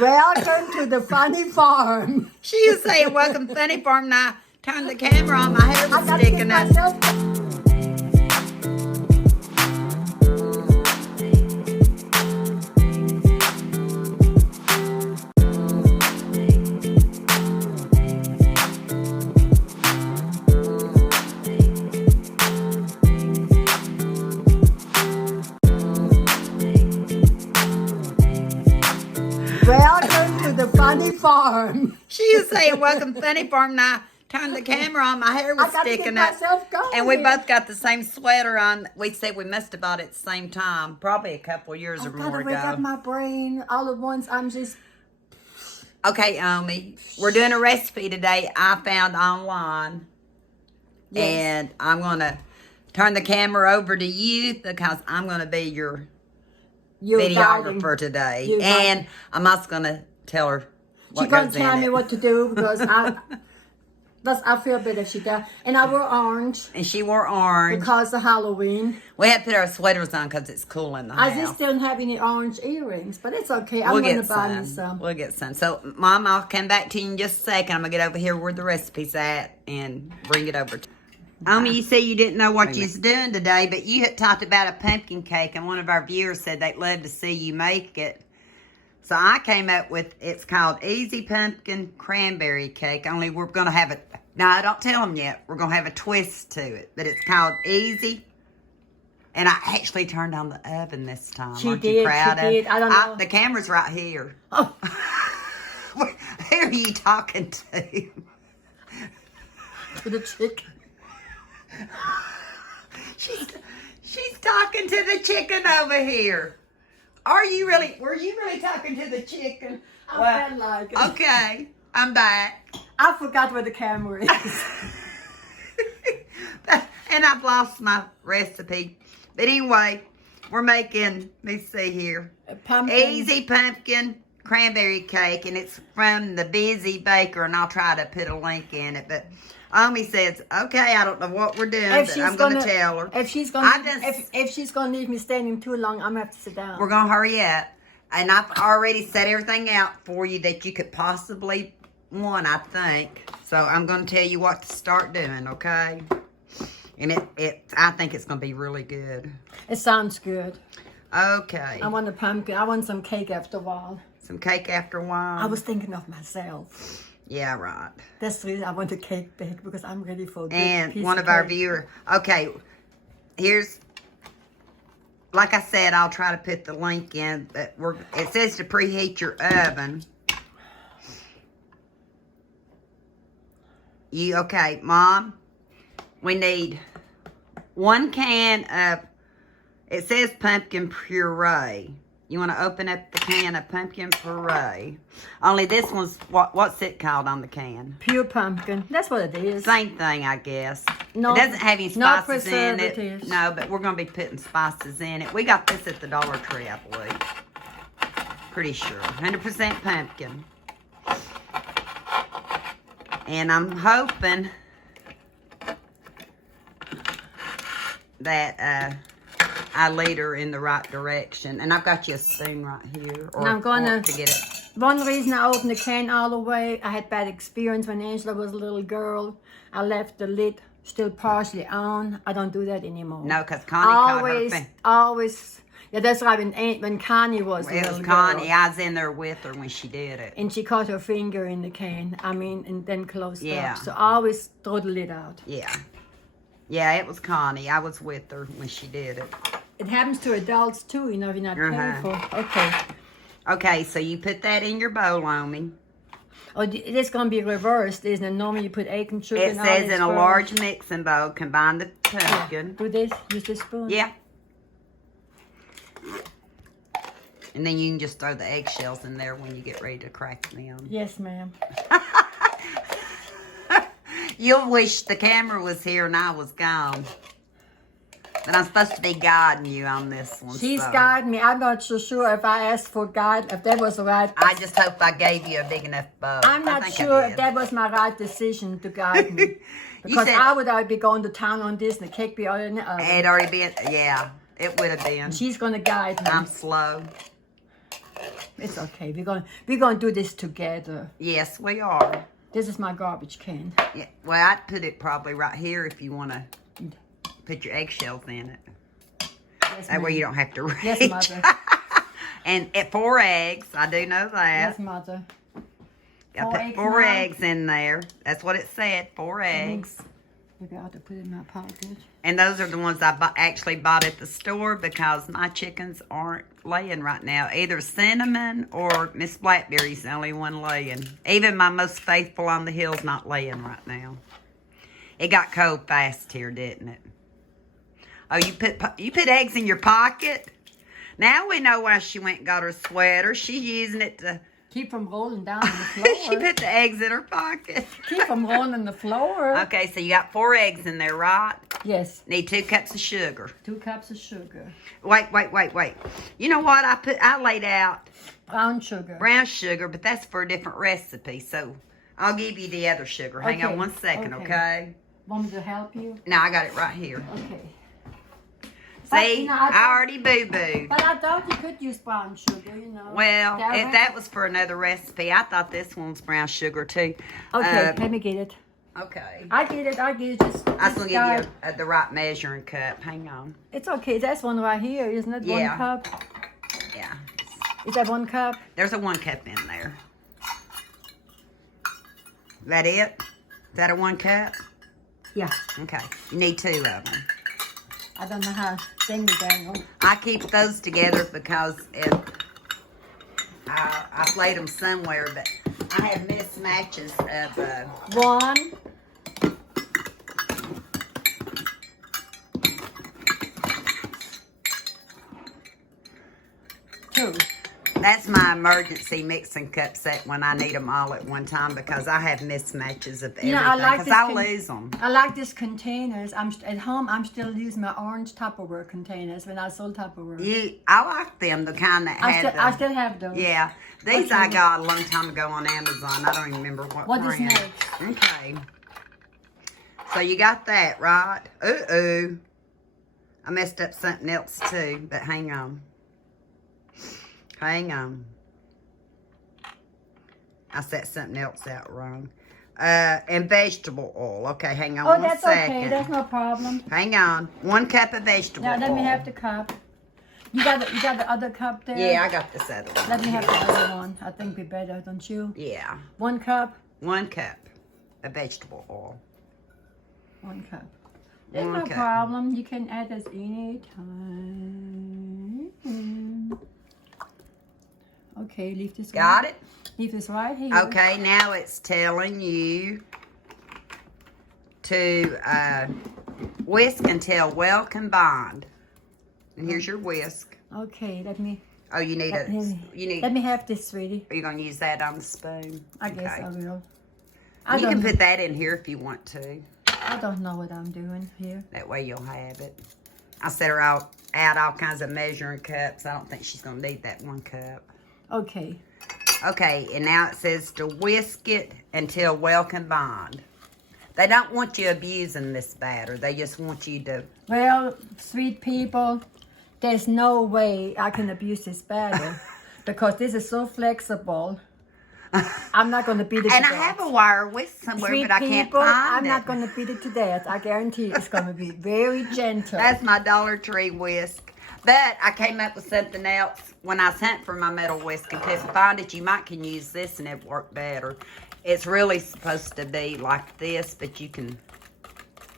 Welcome to the funny farm. She is saying, welcome to Funny Farm. Now, turn the camera on. My hair was sticking up. Welcome to the funny farm. She is saying, welcome to Funny Farm. Now, turn the camera on. My hair was sticking up. And we both got the same sweater on. We said we must have bought it at the same time. Probably a couple of years or more ago. I got my brain all at once. I'm just... Okay, Omi. We're doing a recipe today I found online. Yes. And I'm going to turn the camera over to you because I'm going to be your videographer today. And I'm also going to tell her what She's going goes to tell in me it. what to do because I feel better if she does. And I wore orange. And she wore orange. Because of Halloween. We had to put our sweaters on because it's cool in the house. I just don't have any orange earrings, but it's okay. I'm going to buy me some. We'll get some. So, Mom, I'll come back to you in just a second. I'm going to get over here where the recipe's at and bring it over to you. Omi, you say you didn't know what you was doing today, but you had talked about a pumpkin cake, and one of our viewers said they'd love to see you make it. So I came up with, it's called Easy Pumpkin Cranberry Cake, only we're going to have it, no, I don't tell them yet. We're going to have a twist to it, but it's called Easy. And I actually turned on the oven this time. Aren't you proud of it? I don't know. The camera's right here. Oh. Who are you talking to? To the chicken. She's talking to the chicken over here. Were you really talking to the chicken? I felt like it. Okay, I'm back. I forgot where the camera is. And I've lost my recipe. But anyway, we're making, let me see here. Easy Pumpkin Cranberry Cake, and it's from the Busy Baker, and I'll try to put a link in it. But Omi says, okay, I don't know what we're doing, but I'm going to tell her. If she's going to leave me standing too long, I'm going to have to sit down. We're going to hurry up. And I've already set everything out for you that you could possibly want, I think. So I'm going to tell you what to start doing, okay? And I think it's going to be really good. It sounds good. Okay. I want a pumpkin. I want some cake after a while. Some cake after a while? I was thinking of myself. Yeah, right. That's the reason I want a cake baked, because I'm ready for a good And piece one of our viewers. Okay, here's, like I said, I'll try to put the link in. But it says to preheat your oven. Okay, Mom? We need 1 can of, it says pumpkin puree. You want to open up the can of pumpkin puree. Only this one's, what's it called on the can? Pure pumpkin. That's what it is. Same thing, I guess. No, it doesn't have any spices no in it. No, but we're going to be putting spices in it. We got this at the Dollar Tree, I believe. Pretty sure. 100% pumpkin. And I'm hoping that I lead her in the right direction. And I've got you a spoon right here. Or I'm gonna to get it. One reason I opened the can all the way, I had bad experience when Angela was a little girl. I left the lid still partially on. I don't do that anymore. No, because Connie caught her thing. Always. Yeah, that's right. When Connie was a little Connie. girl. I was in there with her when she did it. And she caught her finger in the can. And then closed Yeah. up. So I always throw the lid out. Yeah. Yeah, it was Connie. I was with her when she did it. It happens to adults too, if you're not careful. Okay. Okay, so you put that in your bowl, Omi. Oh, it is going to be reversed, isn't it? Normally you put egg and sugar. It says in a large mixing bowl, combine the pumpkin. Yeah. Do this, use this spoon. Yeah. And then you can just throw the eggshells in there when you get ready to crack them. Yes, ma'am. You'll wish the camera was here and I was gone. But I'm supposed to be guiding you on this one. She's guiding me. I'm not so sure if I asked for guide, if that was the right. I just hope I gave you a big enough bowl. I'm not sure if that was my right decision to guide me. Because I would already be going to town on this and the cake be already in the oven. It'd already been, yeah, it would have been. She's going to guide me. I'm slow. It's okay. We're gonna do this together. Yes, we are. This is my garbage can. Yeah. Well, I'd put it probably right here if you want to put your eggshells in it. Yes, That way you ma'am. don't have to reach. Yes, mother. And at 4 eggs, I do know that. Yes, mother. I put 4 eggs in there. That's what it said, 4 eggs. Maybe I ought to put it in my pocket. And those are the ones I actually bought at the store because my chickens aren't laying right now. Either Cinnamon or Miss Blackberry's the only one laying. Even my most faithful on the hill's not laying right now. It got cold fast here, didn't it? Oh, you put eggs in your pocket? Now we know why she went and got her sweater. She's using it to... Keep from rolling down on the floor. She put the eggs in her pocket. Keep from rolling on the floor. Okay, so you got 4 eggs in there, right? Yes. Need 2 cups of sugar. 2 cups of sugar. Wait. You know what? I laid out Brown sugar. brown sugar, but that's for a different recipe. So I'll give you the other sugar. Hang on Okay, 1 second, okay. okay? Want me to help you? No, I got it right here. Okay. See, But, I already boo-booed. But I thought you could use brown sugar, you know. Well, That if that was for another recipe, I thought this one's brown sugar too. Okay, let me get it. Okay. I get it. Just I was going to give you the right measuring cup. Hang on. It's okay. That's one right here, isn't it? Yeah. 1 cup. Yeah. Is that 1 cup? There's a 1 cup in there. That it? Is that a 1 cup? Yeah. Okay. You need 2 of them. I don't know how thing is going. I keep those together because I played them somewhere, but I have mismatches of... 1. Two. That's my emergency mixing cup set when I need them all at one time because I have mismatches of everything because I lose them. I like these containers. At home, I'm still using my orange Tupperware containers when I sold Tupperware. I like them, the kind that I still have those. Yeah. These Okay. I got a long time ago on Amazon. I don't even remember what is brand. next? Okay. So you got that, right? Uh-oh. I messed up something else too, but hang on. Hang on. I set something else out wrong. And vegetable oil. Okay, hang on Oh, one that's second. okay. That's no problem. Hang on. 1 cup of vegetable Now oil. let me have the cup. You got the other cup there? Yeah, I got this other one. Let me have the other one. I think be better, don't you? Yeah. 1 cup. 1 cup of vegetable oil. 1 cup. There's 1 no cup. problem. You can add this any time. Okay, leave this. Got right. it? Leave this right here. Okay, now it's telling you to whisk until well combined. And here's your whisk. Okay, let me. Oh, you need Let a me have this, sweetie. Are you gonna use that on the spoon? I guess Okay. I will. You can put that in here if you want to. I don't know what I'm doing here. That way you'll have it. I set her out all kinds of measuring cups. I don't think she's gonna need that 1 cup. Okay. Okay, and now it says to whisk it until well combined. They don't want you abusing this batter. They just want you to... Well, sweet people, there's no way I can abuse this batter because this is so flexible. I'm not going to beat it And to I death. have a wire whisk somewhere, Sweet but I can't people, find I'm it. not going to beat it to death. I guarantee it's going to be very gentle. That's my Dollar Tree whisk. But I came up with something else when I was hunting for my metal whisk and couldn't find it. You might can use this and it'll work better. It's really supposed to be like this, but you can...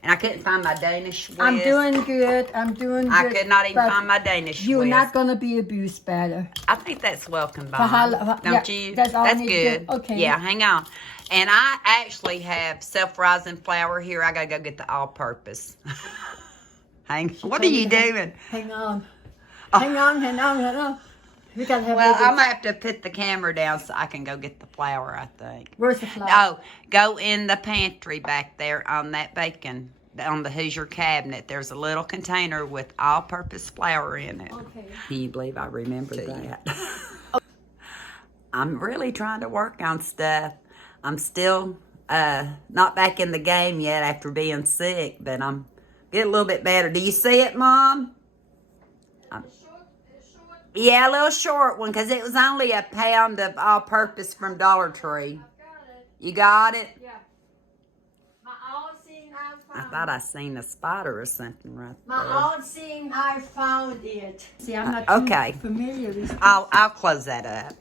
And I couldn't find my Danish whisk. I'm doing good. I could not even find my Danish You're whisk. not going to be abused better. I think that's well combined. Don't yeah, you? that's all I That's need to good. do. Okay. Yeah, hang on. And I actually have self-rising flour here. I got to go get the all-purpose. Hang on. What are you doing? Hang on. Hang on. We got to have Well, a little- I'm going to have to put the camera down so I can go get the flour, I think. Where's the flour? Oh, go in the pantry back there on that bacon, on the Hoosier cabinet. There's a little container with all-purpose flour in it. Okay. Can you believe I remember that? I'm really trying to work on stuff. I'm still not back in the game yet after being sick, but I'm getting a little bit better. Do you see it, Mom? Yeah, a little short one, because it was only a pound of all-purpose from Dollar Tree. You got it? Yeah. I thought I seen a spider or something right there. My old scene, I found it. See, I'm not Okay. too familiar with this. I'll close that up.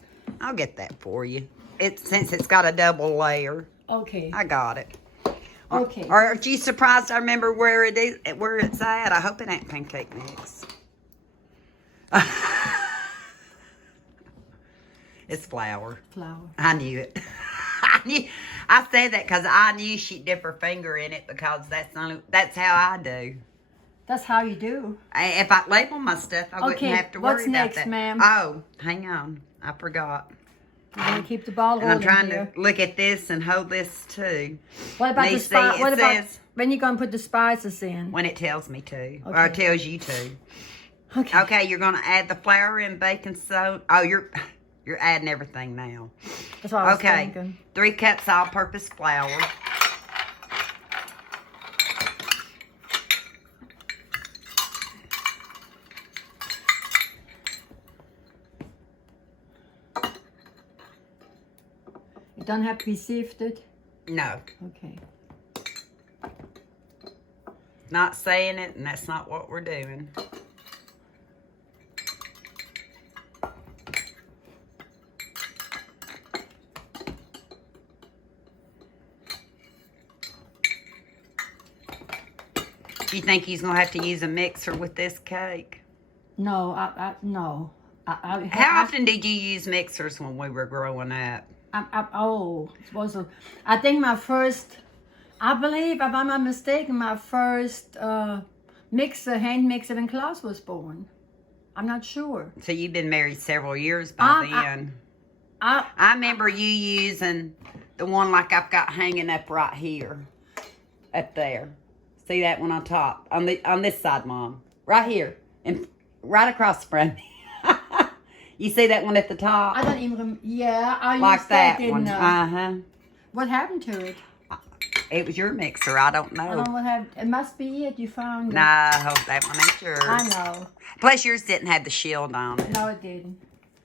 I'll get that for you. Since it's got a double layer. Okay. I got it. Okay. Aren't you surprised I remember where it's at? I hope it ain't pancake mix. It's flour. Flour. I knew it. I said that because I knew she'd dip her finger in it, because that's how I do. That's how you do. If I label my stuff, I wouldn't have to worry what's about next, that. ma'am? Oh, hang on. I forgot. You're going to keep the ball And I'm rolling trying here. to look at this and hold this too. What about Me the see, spice? it What about says- when you going to put the spices in? When it tells me to, or Okay. it tells you to. Okay. Okay, you're gonna add the flour and baking soda. Oh, you're adding everything now. That's what I was Okay, thinking. 3 cups all-purpose flour. It don't have to be sifted. No, Okay. not saying it, and that's not what we're doing. Do you think he's gonna have to use a mixer with this cake? No, no. How often did you use mixers when we were growing up? I think my first, I believe, if I'm not mistaken, my first hand mixer when Klaus was born. I'm not sure. So you've been married several years by then. I remember you using the one like I've got hanging up right here, up there. See that one on top, on this side, Mom, right here, and right across from me. You see that one at the top? I don't even. Yeah, I Like used that in, one. What happened to it? It was your mixer. I don't know. I don't know what happened. It must be it. You found it. No, that one ain't yours. I know. Plus, yours didn't have the shield on it. No, it didn't.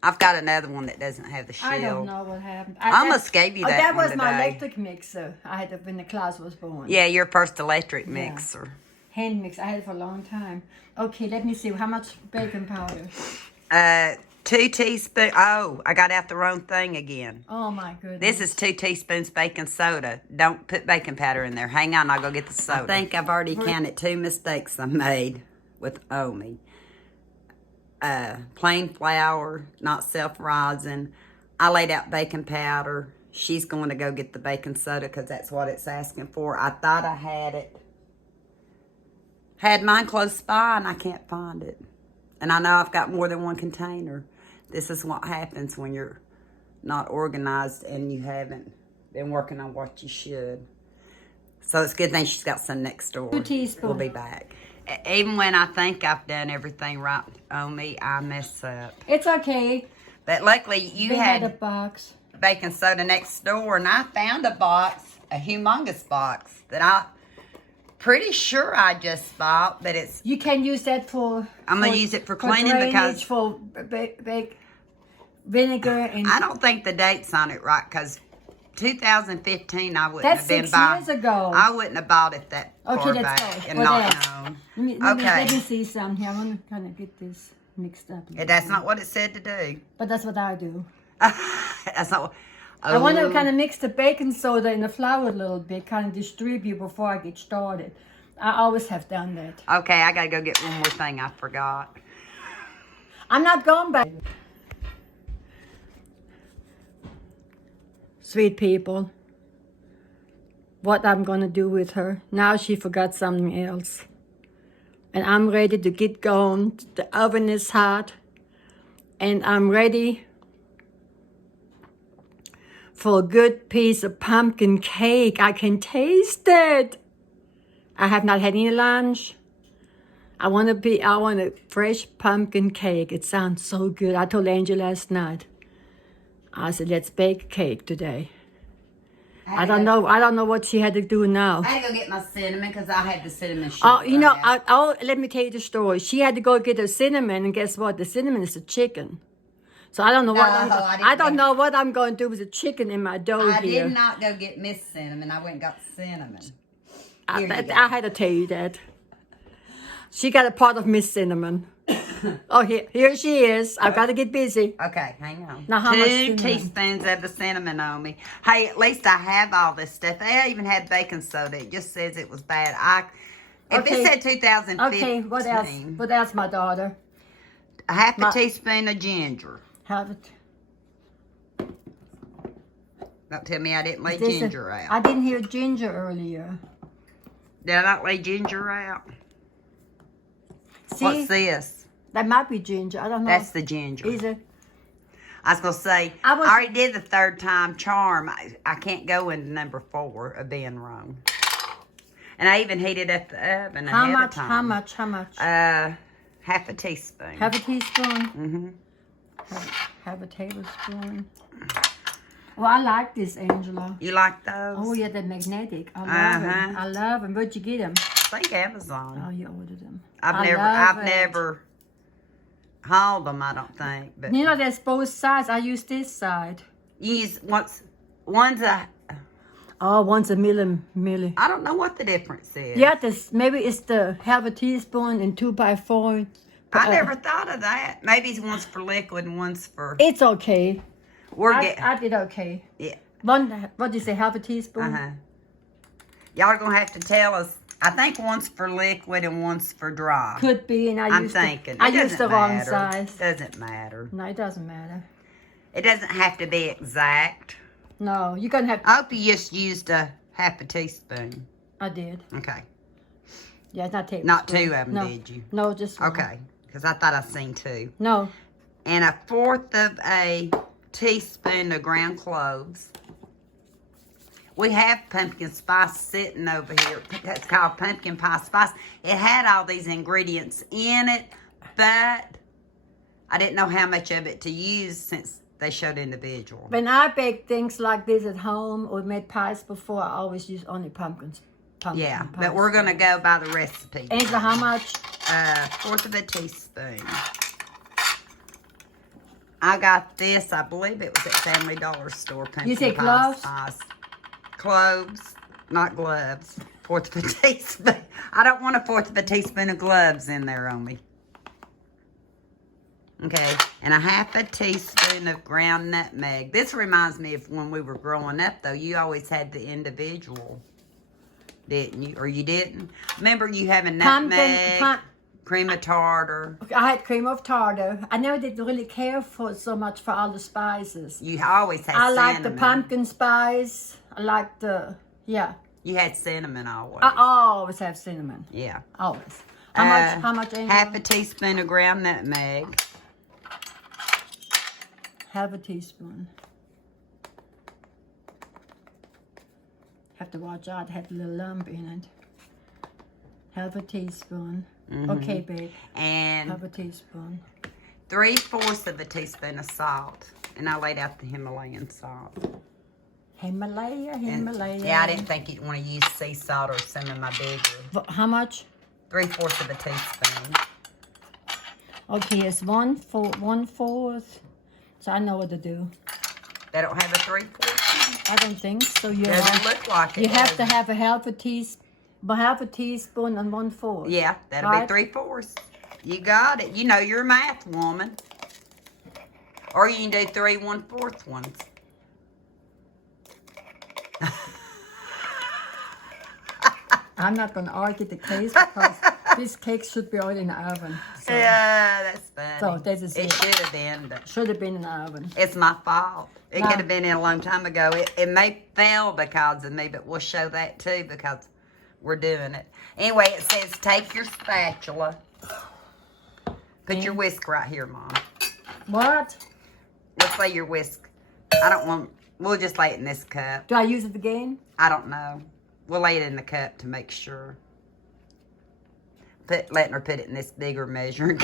I've got another one that doesn't have the shield. I don't know what happened. I almost gave you that that one was my today. electric mixer. I had it when the Klaus was born. Yeah, your first electric mixer. Hand mix. I had it for a long time. Okay, let me see. How much baking powder? 2 teaspoons. Oh, I got out the wrong thing again. Oh my goodness. This is 2 teaspoons baking soda. Don't put baking powder in there. Hang on, I'll go get the soda. I think I've already counted 2 mistakes I made with Omi. Plain flour, not self-rising. I laid out baking powder. She's going to go get the baking soda because that's what it's asking for. I thought I had it. Had mine close by and I can't find it. And I know I've got more than one container. This is what happens when you're not organized and you haven't been working on what you should. So it's a good thing she's got some next door. 2 teaspoons. We'll be back. Even when I think I've done everything right on me, I mess up. It's okay. But luckily you They had a had box. baking soda next door, and I found a box, a humongous box, that I'm pretty sure I just bought, but it's... You can use that for... I'm going to use it for cleaning drainage, because... for vinegar and... I don't think the date's on it right, because 2015 I wouldn't That's have been 6 buying. years ago. I wouldn't have bought it that Okay, far let's back go. and Or not that. known. Let me see some here. I want to kind of get this mixed up. a little That's bit. not what it said to do. But that's what I do. That's not what... I want to kind of mix the baking soda and the flour a little bit, kind of distribute before I get started. I always have done that. Okay, I got to go get one more thing I forgot. I'm not going back. Sweet people. What I'm going to do with her. Now she forgot something else. And I'm ready to get going. The oven is hot. And I'm ready for a good piece of pumpkin cake. I can taste it. I have not had any lunch. I want a fresh pumpkin cake. It sounds so good. I told Angel last night. I said, let's bake a cake today. I don't know. I don't know what she had to do now. I had to go get my cinnamon because I had the cinnamon sugar. Oh, you know, let me tell you the story. She had to go get her cinnamon, and guess what? The cinnamon is a chicken. So I don't know what I don't know what I'm going to do with the chicken in my dough here. I did not go get Miss Cinnamon. I went and got cinnamon. I had to tell you that. She got a part of Miss Cinnamon. Oh, here she is. I've got to get busy. Okay, hang on. Now, how much 2 teaspoons of the cinnamon on me. Hey, at least I have all this stuff. They even had baking soda. It just says it was bad. If it said 2015. Okay, what else? What else, my daughter? A half a teaspoon of ginger. Have it. Don't tell me I didn't lay ginger out. I didn't hear ginger earlier. Did I not lay ginger out? See? What's this? That might be ginger. I don't know. That's the ginger. Is it? I was going to say, I already did the 3rd time charm. I can't go into number 4 of being wrong. And I even heated up the oven ahead of time. How much? Half a teaspoon. Half a teaspoon? Mm-hmm. Have a tablespoon. Well, I like this, Angela. You like those? Oh, yeah, they're magnetic. I love them. I love them. Where'd you get them? I think Amazon. Oh, you ordered them. I've never hauled them, I don't think. But you know, there's both sides. I use this side. You use one's a... Oh, one's a milli. I don't know what the difference is. Yeah, maybe it's the half a teaspoon and 2x4. I never thought of that. Maybe one's for liquid and one's for... It's okay. I did okay. Yeah. What did you say, half a teaspoon? Y'all are going to have to tell us. I think one's for liquid and one's for dry. Could be, and I'm thinking. I used the wrong size. Doesn't matter. No, it doesn't matter. It doesn't have to be exact. No, you're going to have to... I hope you just used a half a teaspoon. I did. Okay. Yeah, it's not tablespoon. Not 2 of them, did you? No, just one. Okay, because I thought I seen 2. No. And 1/4 of a teaspoon of ground cloves. We have pumpkin spice sitting over here. That's called pumpkin pie spice. It had all these ingredients in it, but I didn't know how much of it to use since they showed individual. When I bake things like this at home or made pies before, I always use only pumpkins. Yeah, but we're going to go by the recipe. Angela, how much? 1/4 of a teaspoon. I got this, I believe it was at Family Dollar Store. You say cloves? Cloves, not gloves. 1/4 of a teaspoon. I don't want 1/4 of a teaspoon of gloves in there on me. Okay, and 1/2 teaspoon of ground nutmeg. This reminds me of when we were growing up, though. You always had the individual, didn't you? Or you didn't? Remember you having nutmeg, cream of tartar? I had cream of tartar. I never did really care for so much for all the spices. You always had cinnamon. I like the pumpkin spice. I like the, yeah. You had cinnamon always. I always have cinnamon. Yeah. Always. How much, Angela? 1/2 teaspoon of ground nutmeg. 1/2 teaspoon. Have to watch out. Have a little lump in it. 1/2 teaspoon. Okay, babe. And 1/2 teaspoon. 3/4 of a teaspoon of salt. And I laid out the Himalayan salt. Himalaya. Yeah, I didn't think you'd want to use sea salt or some of my bigger. How much? 3/4 of a teaspoon. Okay, it's 1/4. So I know what to do. They don't have a 3/4? I don't think so. Doesn't look like it. You have to have a 1/2 teaspoon and 1/4. Yeah, that'll be 3/4. You got it. You know you're a math woman. Or you can do 3 1/4 ones. I'm not going to argue the case because this cake should be already in the oven. So. Yeah, that's funny. So this is it. Should have been. But should have been in the oven. It's my fault. It could have been in a long time ago. It may fail because of me, but we'll show that too because we're doing it. Anyway, it says take your spatula. Put your whisk right here, Mom. What? Let's lay your whisk. I don't want... We'll just lay it in this cup. Do I use it again? I don't know. We'll lay it in the cup to make sure. Letting her put it in this bigger measuring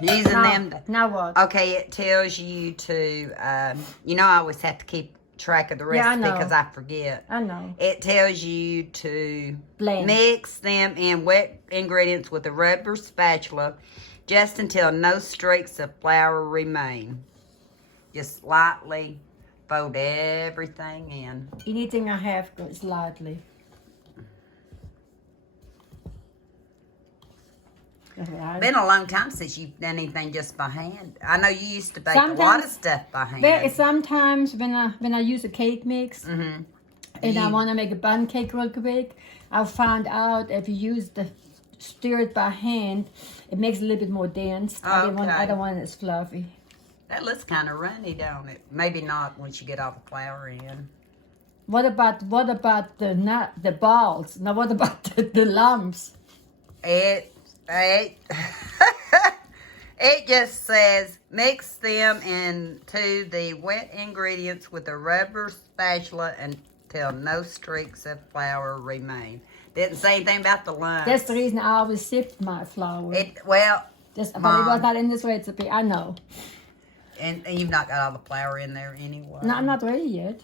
Using them. Now what? Okay, it tells you to, you know, I always have to keep track of the Yeah, I recipe know. because I forget. I know. It tells you to Blend. mix them in wet ingredients with a rubber spatula just until no streaks of flour remain. Just lightly fold everything in. Anything I have goes lightly. Right. Been a long time since you've done anything just by hand. I know you used to bake a lot of stuff by hand. Sometimes when I use a cake mix Mm-hmm. and I want to make a bun cake real quick, I found out if you stir it by hand, it makes it a little bit more dense. I don't want it as fluffy. That looks kind of runny, don't it? Maybe not once you get all the flour in. What about the balls? Now what about the lumps? It just says mix them into the wet ingredients with a rubber spatula until no streaks of flour remain. Didn't say anything about the lumps. That's the reason I always sift my flour. But it was not in this recipe. I know. And you've not got all the flour in there anyway. No, I'm not ready yet.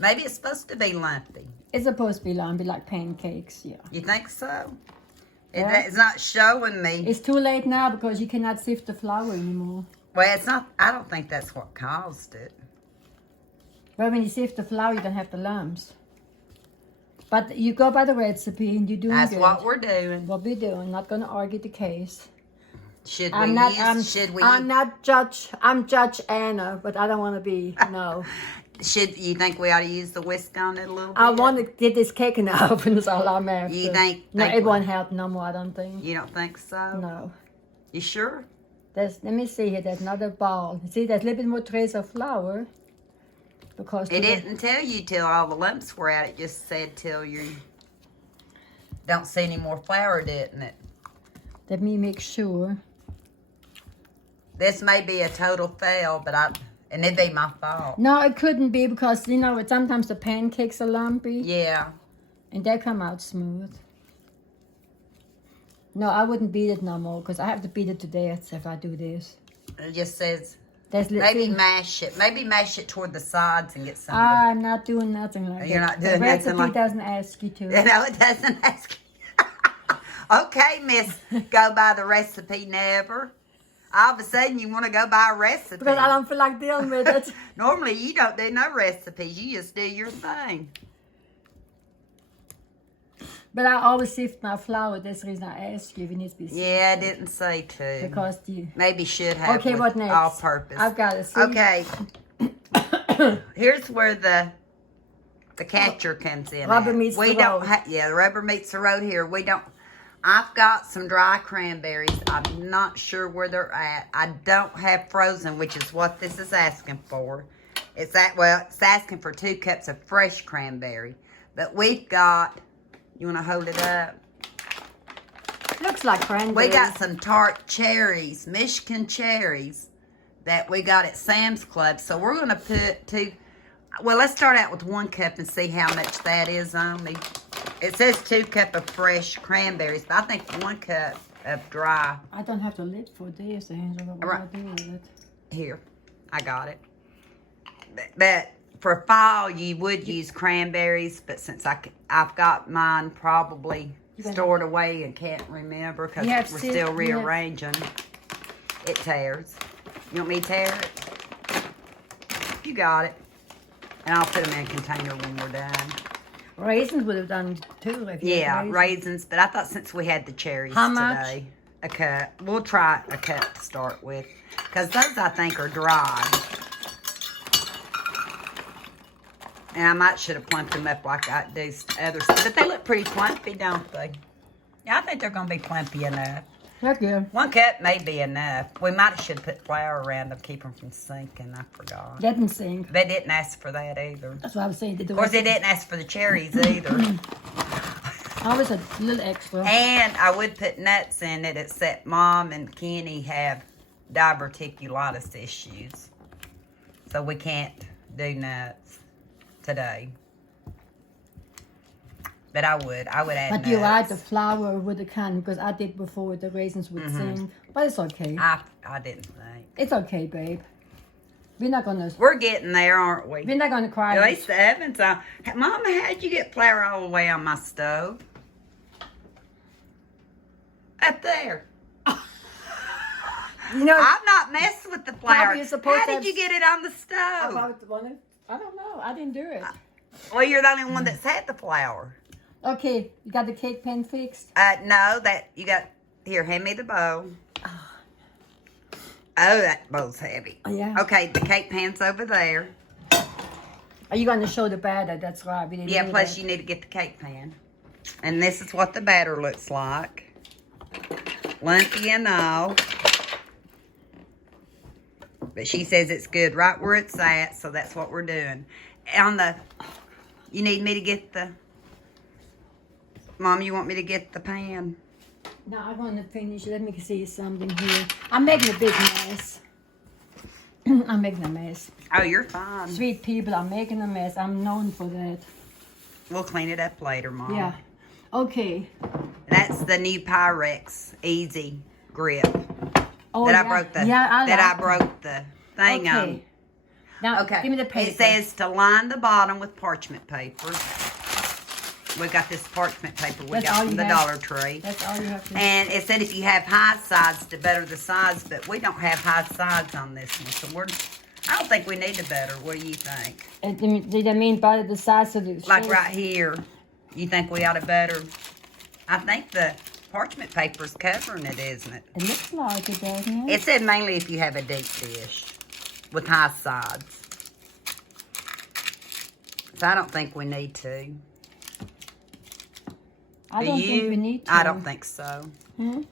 Maybe it's supposed to be lumpy. It's supposed to be lumpy like pancakes. Yeah. You think so? Yeah. It's not showing me. It's too late now because you cannot sift the flour anymore. Well, it's not. I don't think that's what caused it. Well, when you sift the flour, you don't have the lumps. But you go by the recipe and you're doing That's good. what we're doing. What we're doing. Not going to argue the case. I'm Judge Anna, but I don't want to be. No. Should you think we ought to use the whisk on it a little bit? I want to get this cake in the oven. That's all I'm after. You think? No, it won't help no more. I don't think. You don't think so? No. You sure? Let me see here. There's another ball. See, there's a little bit more trace of flour. Because it didn't tell you till all the lumps were out. It just said till you don't see any more flour, didn't it? Let me make sure. This may be a total fail, and it'd be my fault. No, it couldn't be because, sometimes the pancakes are lumpy. Yeah. And they come out smooth. No, I wouldn't beat it no more because I have to beat it to death if I do this. It just says Maybe mash it. Maybe mash it toward the sides and get some. I'm not doing nothing like that. You're not doing the nothing like recipe doesn't ask you to. No, it doesn't ask you. Okay, Miss, go by the recipe never. All of a sudden, you want to go by a recipe. Because I don't feel like dealing with it. Normally, you don't do no recipes. You just do your thing. But I always sift my flour. That's the reason I ask you if it needs to be sifted. Yeah, I didn't say to. Because maybe should have. Okay, what next? All purpose. I've got it. Okay. Here's where the catcher comes in. Rubber meets the road. The rubber meets the road here. I've got some dry cranberries. I'm not sure where they're at. I don't have frozen, which is what this is asking for. It's asking for 2 cups of fresh cranberry. But we've got, you want to hold it up? Looks like cranberry. We got some Tart Cherries, Michigan cherries, that we got at Sam's Club. So we're going to put 2, let's start out with 1 cup and see how much that is on me. It says 2 cups of fresh cranberries, but I think 1 cup of dry. I don't have the lid for this, Angela. What do I do with it? Here, I got it. But for fall, you would use cranberries, but since I've got mine probably stored away and can't remember because we're still rearranging, it tears. You want me to tear it? You got it. And I'll put them in a container when we're done. Raisins would have done too. If you had raisins. But I thought since we had the cherries How much? today, a cup. We'll try a cup to start with. Because those, I think, are dry. And I should have plumped them up like I do other stuff. But they look pretty plumpy, don't they? Yeah, I think they're going to be plumpy enough. They're good. 1 cup may be enough. We should put flour around them, keep them from sinking. I forgot. Didn't sink. They didn't ask for that either. That's what I was saying. Of course, they didn't ask for the cherries either. Always a little extra. And I would put nuts in it, except Mom and Kenny have diverticulitis issues. So we can't do nuts today. But I would add nuts. But you're right, the flour would have come because I did before the raisins would sink. But it's okay. I didn't think. It's okay, babe. We're not gonna. We're getting there, aren't we? We're not gonna cry. At least the oven's on. Mama, how'd you get flour all the way on my stove? Up there. You know, I've not messed with the flour. you're supposed How to did you get it on the stove? I don't know. I didn't do it. Well, you're the only one that's had the flour. Okay, you got the cake pan fixed? No, that you got. Here, hand me the bowl. Oh, that bowl's heavy. Yeah. Okay, the cake pan's over there. Are you going to show the batter? That's right. We didn't Yeah, do plus that. you need to get the cake pan. And this is what the batter looks like. Lumpy and all. But she says it's good right where it's at, so that's what we're doing. You need me to get the... Mom, you want me to get the pan? No, I want to finish. Let me see something here. I'm making a big mess. I'm making a mess. Oh, you're fine. Sweet people, I'm making a mess. I'm known for that. We'll clean it up later, Mom. Yeah. Okay. That's the new Pyrex Easy Grip. Oh, I broke the thing on. Okay. Now, Okay. give me the paper. It says to line the bottom with parchment paper. We got this parchment paper we That's got all from you the have? Dollar Tree. That's all you have to do. And it said if you have high sides to better the sides, but we don't have high sides on this one, so I don't think we need to better. What do you think? Did I mean butter the size of the Like shape? right here, you think we ought to better? I think the parchment paper's covering it, isn't it? It looks like it, doesn't it? It said mainly if you have a deep dish with high sides. So I don't think we need to. I don't think we need to. I don't think so. Hmm?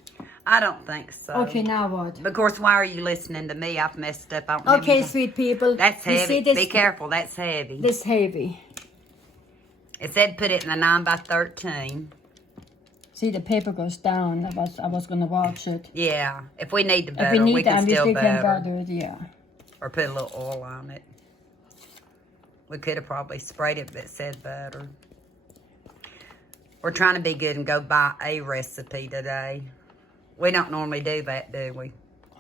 I don't think so. Okay, now what? But of course, why are you listening to me? I've messed up. I don't have Okay, any- sweet people. That's You heavy. see this, Be careful. That's heavy. This heavy. It said put it in a 9x13. See, the paper goes down. I was gonna watch it. Yeah. If we need to If butter, we need we that, can we still still can butter. butter it. Yeah. Or put a little oil on it. We could have probably sprayed it, but it said butter. We're trying to be good and go buy a recipe today. We don't normally do that, do we?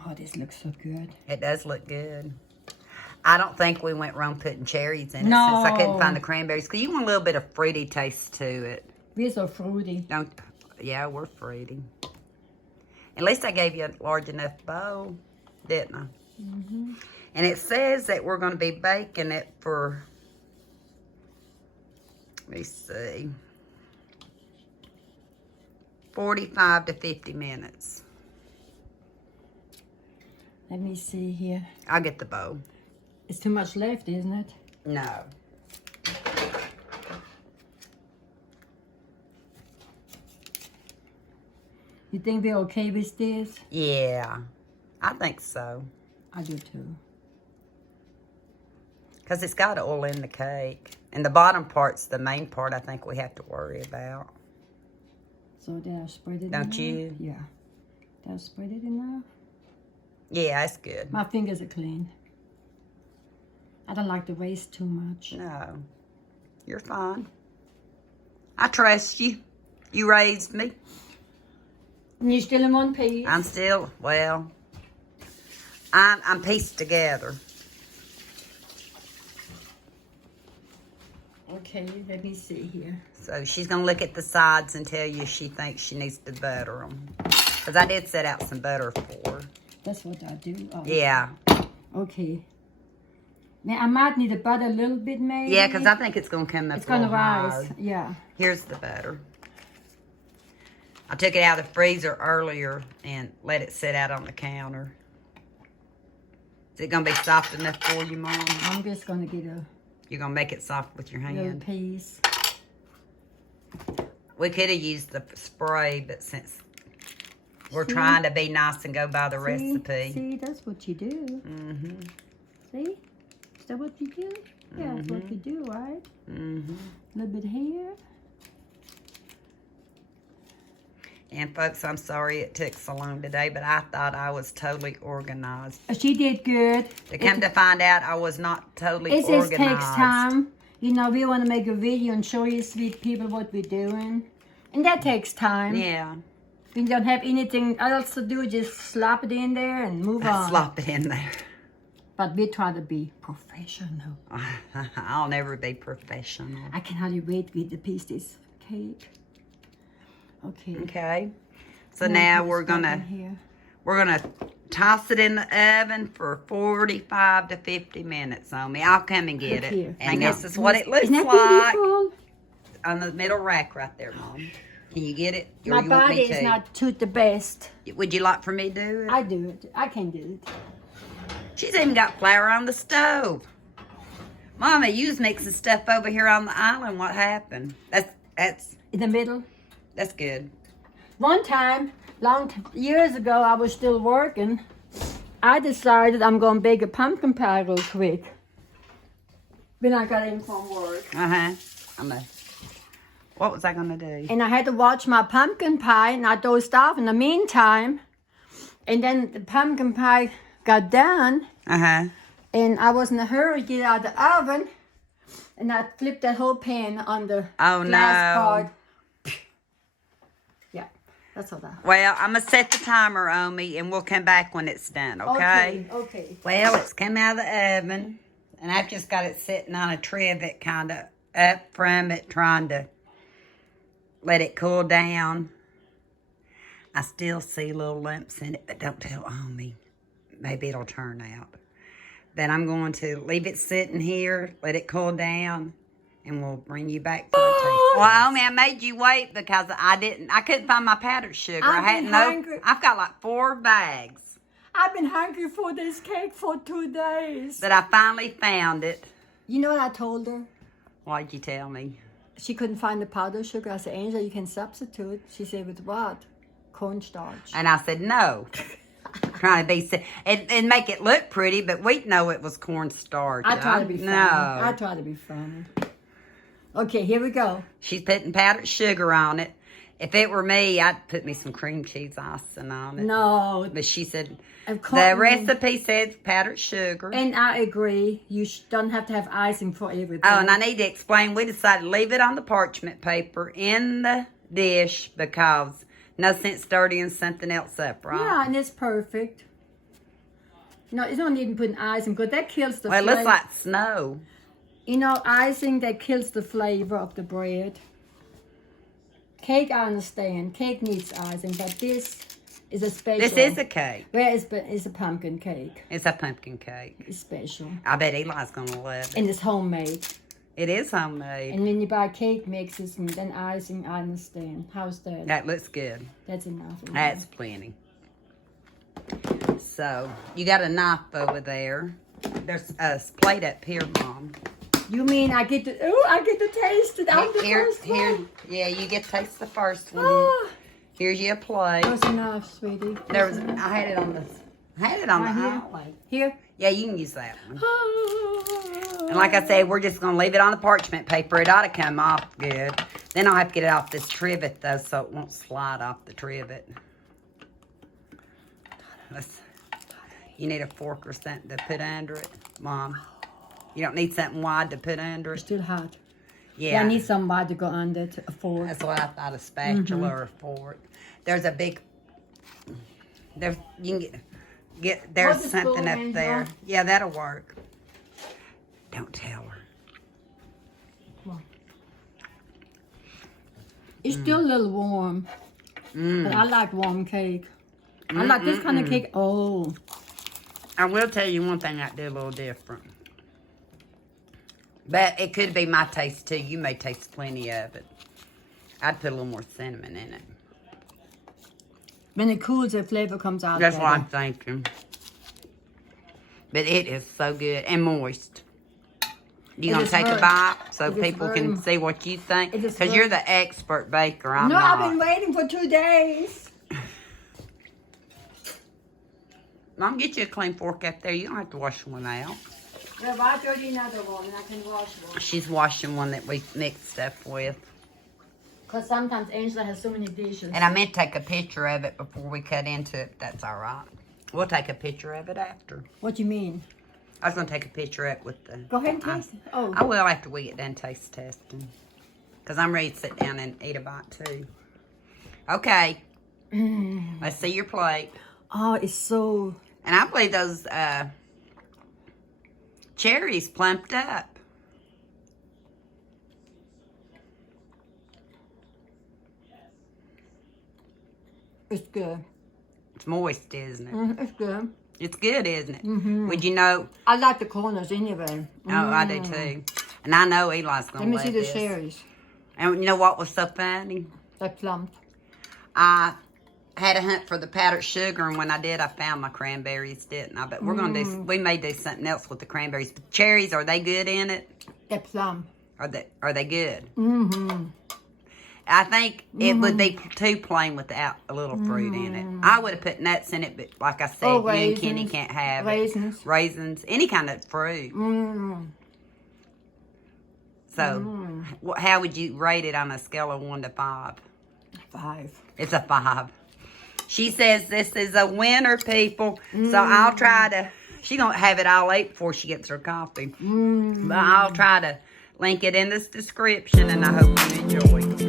Oh, this looks so good. It does look good. I don't think we went wrong putting cherries in it No. since I couldn't find the cranberries. Because you want a little bit of fruity taste to it. We're so fruity. Yeah, we're fruity. At least I gave you a large enough bowl, didn't I? Mm-hmm. And it says that we're going to be baking it for, let me see, 45 to 50 minutes. Let me see here. I'll get the bowl. It's too much left, isn't it? No. You think we're okay with this? Yeah, I think so. I do too. Because it's got oil in the cake. And the bottom part's the main part I think we have to worry about. So did I spread it Don't enough? you? Yeah. Did I spread it enough? Yeah, that's good. My fingers are clean. I don't like to waste too much. No, you're fine. I trust you. You raised me. And you're still in one piece? I'm still, well, I'm pieced together. Okay, let me see here. So she's going to look at the sides and tell you she thinks she needs to butter them. Because I did set out some butter for her. That's what I do. Oh. Yeah. Okay. Now, I might need to butter a little bit, maybe. Yeah, because I think it's going to come up it's a going to little rise. hard. Yeah. Here's the butter. I took it out of the freezer earlier and let it sit out on the counter. Is it going to be soft enough for you, Mom? I'm just going to get a You're going to make it soft with your little hand? piece. We could have used the spray, but since we're trying to be nice and go by the recipe. See, that's what you do. Mm-hmm. See? Is that what you do? Yeah, that's what you do, right? Mm-hmm. A little bit here. And folks, I'm sorry it took so long today, but I thought I was totally organized. She did good. To come to find out, I was not totally It organized. just takes time. You know, we want to make a video and show you sweet people what we're doing. And that takes time. Yeah. We don't have anything else to do. Just slap it in there and move on. Slop it in there. But we try to be professional. I'll never be professional. I can hardly wait to get the piece this cake. Okay. Okay. So now we're gonna toss it in the oven for 45 to 50 minutes on me. I'll come and get it. And this is what it looks Isn't that like. beautiful? On the middle rack right there, Mom. Can you get it? Or My you want body me is to? not to the best. Would you like for me to do it? I do it. I can do it. She's even got flour on the stove. Mama, you was mixing stuff over here on the island. What happened? That's In the middle. That's good. One time, years ago, I was still working. I decided I'm going to bake a pumpkin pie real quick. When I got in from work. What was I gonna do? And I had to watch my pumpkin pie, and I dozed off in the meantime. And then the pumpkin pie got done. And I was in a hurry to get out of the oven. And I flipped that whole pan on the glass part. Yeah, that's all that. Well, I'm gonna set the timer on me, and we'll come back when it's done. Okay. Okay. Well, it's come out of the oven, and I've just got it sitting on a trivet, kind of up from it, trying to let it cool down. I still see little lumps in it, but don't tell on me. Maybe it'll turn out. Then I'm going to leave it sitting here, let it cool down, and we'll bring you back for a taste. Well, Omi, I made you wait because I couldn't find my powdered sugar. I've got like 4 bags. I've been hungry for this cake for 2 days. But I finally found it. You know what I told her? Why'd you tell me? She couldn't find the powdered sugar. I said, Angela, you can substitute. She said, with what? Cornstarch. And I said, no. Trying to be and make it look pretty, but we know it was cornstarch. I try to be funny. No. I try to be funny. Okay, here we go. She's putting powdered sugar on it. If it were me, I'd put me some cream cheese icing on it. No. But she said, the recipe says powdered sugar. And I agree. You don't have to have icing for everything. Oh, and I need to explain, we decided to leave it on the parchment paper in the dish because no sense dirtying something else up, right? Yeah, and it's perfect. No, you don't need to put icing because that kills the flavor. Well, it looks like snow. You know, icing, that kills the flavor of the bread. Cake, I understand. Cake needs icing, but this is a special. This is a cake. Well, it's a pumpkin cake. It's a pumpkin cake. It's special. I bet Eli's going to love it. And it's homemade. It is homemade. And when you buy cake mixes and then icing, I understand. How's that? That looks good. That's enough. That's plenty. So, you got a knife over there. There's a plate up here, Mom. You mean I get to taste it out the first one? Yeah, you get to taste the first one. Oh. Here's your plate. That was enough, sweetie. I had it on the island. Here? Yeah, you can use that one. And like I said, we're just going to leave it on the parchment paper. It ought to come off good. Then I'll have to get it off this trivet, though, so it won't slide off the trivet. You need a fork or something to put under it, Mom. You don't need something wide to put under it? It's too hot. Yeah. I need something wide to go under it, a fork. That's what I thought, a spatula or a fork. There's a big... you can get there's something up there. Yeah, that'll work. Don't tell her. Well, it's still a little warm. But I like warm cake. I like this kind of cake. Oh. I will tell you one thing I do a little different. But it could be my taste too. You may taste plenty of it. I'd put a little more cinnamon in it. When it cools, the flavor comes out. That's what I'm thinking. But it is so good and moist. You gonna take a bite so people can see what you think? Because you're the expert baker. I'm not. I've been waiting for 2 days. Mom, get you a clean fork up there. You don't have to wash one out. Well, I throw you another one and I can wash one. She's washing one that we mixed stuff with. Because sometimes Angela has so many dishes. And I meant to take a picture of it before we cut into it. That's all right. We'll take a picture of it after. What do you mean? I was going to take a picture of it with the... Go ahead and taste it. Oh. I will after we get done taste testing. Because I'm ready to sit down and eat a bite too. Okay. Let's see your plate. Oh, it's so... And I believe those cherries plumped up. It's good. It's moist, isn't it? It's good. It's good, isn't it? Would you know? I like the corners anyway. Oh, I do too. And I know Eli's Let going me to see love the this. cherries. And you know what was so funny? They're plumped. I had a hunt for the powdered sugar, and when I did, I found my cranberries, didn't I? But we're going to do, we may do something else with the cranberries. But cherries, are they good in it? They're plum. Are they good? Mm-hmm. I think it would be too plain without a little fruit in it. I would have put nuts in it, but like I said, you and Kenny can't have raisins. it. Raisins. Any kind of fruit. So, how would you rate it on a scale of 1 to 5? 5. It's a 5. She says this is a winner, people. So I'll try to, she's going to have it all ate before she gets her coffee. But I'll try to link it in this description, and I hope you enjoy.